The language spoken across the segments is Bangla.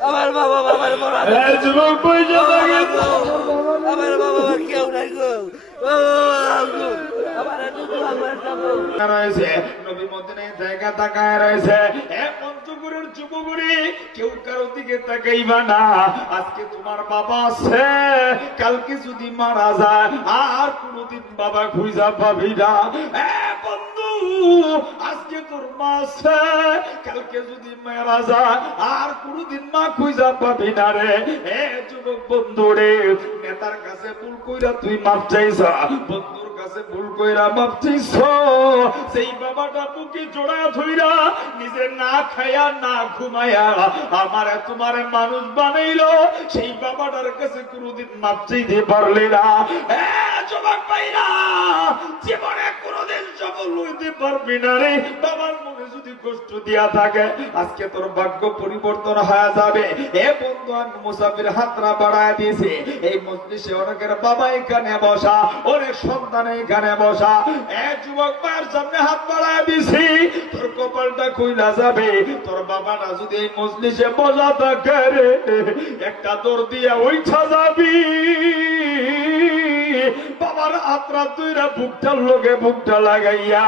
আমার বাবা বাবার মরা যুবক পয়সা থাকে আমার বাবা কেউ নাই গো আমার রয়েছে নবী মদিনায় জায়গা তাকায় রয়েছে পঞ্চগড়ের যুবগুড়ি কেউ কারো দিকে তাকাইবা না আজকে তোমার বাবা আছে কালকে যদি মারা যায় আর কোনদিন বাবা খুঁজা পাবি না বন্ধু আজকে তোর মা আছে কালকে যদি মারা যায় আর কোনদিন মা খুঁজা পাবি না রে যুবক বন্ধু রে নেতার কাছে ভুল কইরা তুই মাপ চাইছ বন্ধুর কাছে ভুল কইরা মাপ চাইছ সেই বাবাটা বুকে জোড়া ধইরা নিজে না খায়া না ঘুমায়া আমারে তোমারে মানুষ বানাইলো সেই বাবাটার কাছে কোনদিন মাপ চাইতে পারলে না যুবক ভাইরা জীবনে কোনদিন সফল হইতে পারবি না রে বাবার মনে যদি কষ্ট দিয়া থাকে আজকে তোর ভাগ্য পরিবর্তন হয়ে যাবে বন্ধু আমি মুসাফির হাতরা বাড়ায় দিয়েছি এই মজলিসে অনেকের বাবা এখানে বসা অনেক সন্তান এখানে বসা যুবক ভাইয়ের সামনে হাত বাড়ায় দিছি তোর কপালটা খুইলা যাবে তোর বাবাটা যদি এই মজলিসে বসা থাকে রে একটা দৌড় দিয়া ওইটা যাবি বাবার হাতরা তুইরা বুকটার লোকে বুকটা লাগাইয়া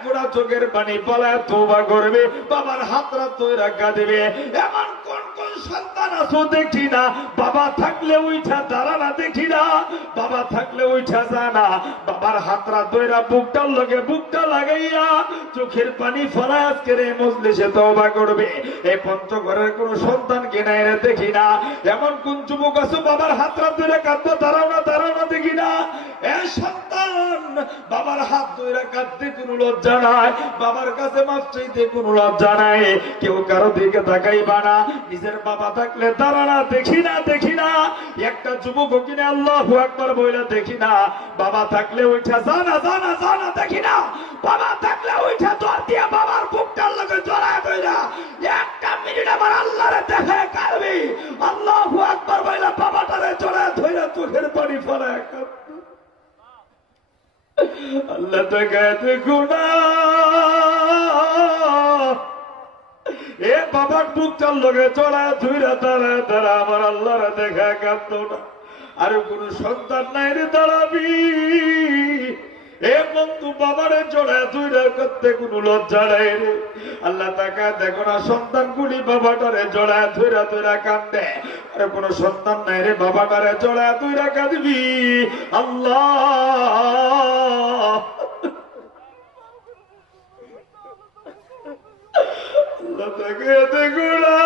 পুরা চোখের পানি পালায় তোবা করবে বাবার হাতরা তুইরা কাঁদবে এমন কোন কোন সন্তান আছো দেখি না বাবা থাকলে উঠা দাঁড়ানা দেখি না বাবা থাকলে উঠা জানা বাবার হাতরা তুইরা বুকটার লোকে বুকটা লাগাইয়া চোখের পানি ফেলা আজকে রে মজলিসে তোবা করবে এই পঞ্চগড়ের কোন সন্তান কিনাই রে দেখি না এমন কোন যুবক আছো বাবার হাতরা তুইরা কাঁদবো দাঁড়াও না দেখি না সন্তান বাবার হাত ধরে কাঁদতে কোন লজ্জা নাই বাবার কাছে মাফ চাইতে কোন লজ্জা নাই কেউ কারো দিকে তাকাইবা না নিজের বাবা থাকলে দাঁড়ানা দেখি না একটা যুবক কিনে আল্লাহু আকবার বইলা দেখি না বাবা থাকলে উঠা জানা দেখি না বাবা থাকলে উঠা দর দিয়া বাবার বুকটার লগে জড়ায় ধইরা একটা মিনিট আমার আল্লাহরে দেখে কারবি আল্লাহু আকবার বইলা বাবাটারে জড়ায় ধইরা চোখের পানি ফেলায় আল্লাহ তাকে গুনা বাবার বুকটার লগে চড়ায় ধুইরা তারা আমার আল্লাহরে দেখা কাঁদত না আর কোন সন্তান নাই রে দাঁড়াবি বন্ধু বাবারে জড়ায় ধুইরা করতে কোন লজ্জা নাই রে আল্লাহ তাকে দেখো না সন্তান গুলি বাবাটারে জড়ায় ধুইরা কান্দে আর কোন সন্তান নাই রে বাবাটারে জড়ায় ধুইরা কাঁদবি আল্লাহ আল্লাহ তাকে দেখো না